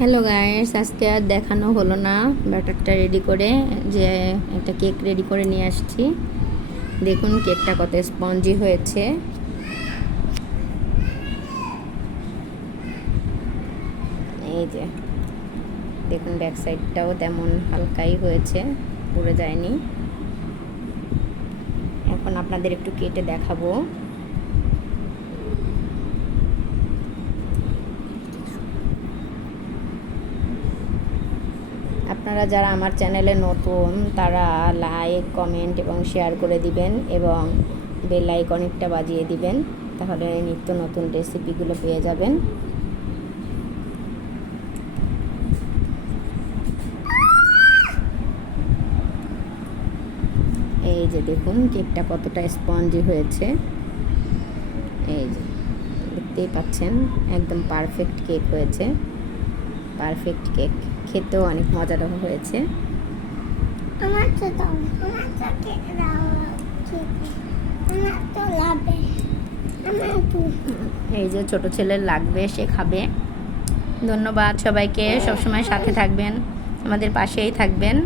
Hello guys আজকে আর দেখানো হলো না ব্যাটারটা রেডি করে, যে একটা কেক রেডি করে নিয়ে আসছি। দেখুন কেকটা কত স্পঞ্জি হয়েছে। এই যে, দেখুন ব্যাক সাইডটাও তেমন হালকাই হয়েছে, পুড়ে যায়নি। এখন আপনাদের একটু কেটে দেখাবো। আপনারা যারা আমার চ্যানেলে নতুন, তারা লাইক কমেন্ট এবং শেয়ার করে দিবেন এবং বেল আইকনিকটা বাজিয়ে দিবেন, তাহলে নিত্য নতুন রেসিপিগুলো পেয়ে যাবেন। এই যে দেখুন, কেকটা কতটা স্পঞ্জি হয়েছে। এই যে, দেখতেই পাচ্ছেন, একদম পারফেক্ট কেক হয়েছে। Perfect cake. খেতেও অনেক মজাদার হয়েছে। এই যে ছোট ছেলে লাগবে সে খাবে। ধন্যবাদ সবাইকে সবসময় সাথে থাকবেন আমাদের পাশেই থাকবেন।